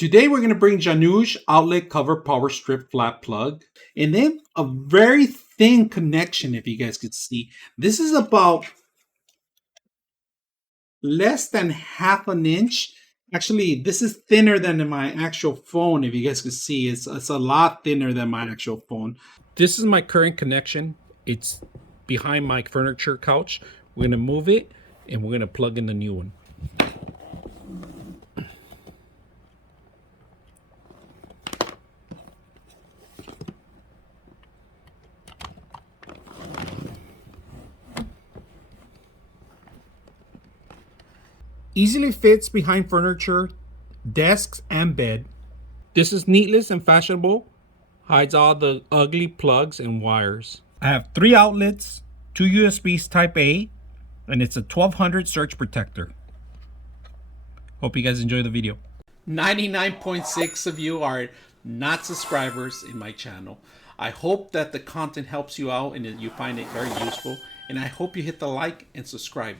Today we're going to bring JUNNUJ outlet cover power strip flat plug, and then a very thin connection. If you guys could see, this is about less than half an inch. Actually, this is thinner than my actual phone. If you guys could see, it's a lot thinner than my actual phone. This is my current connection. It's behind my furniture couch. We're going to move it and we're going to plug in the new one. Easily fits behind furniture, desks, and bed. This is neatless and fashionable. Hides all the ugly plugs and wires. I have 3 outlets, 2 USBs type A, and it's a 1200 surge protector. Hope you guys enjoy the video. 99.6 of you are not subscribers in my channel. I hope that the content helps you out and that you find it very useful. And I hope you hit the like and subscribe.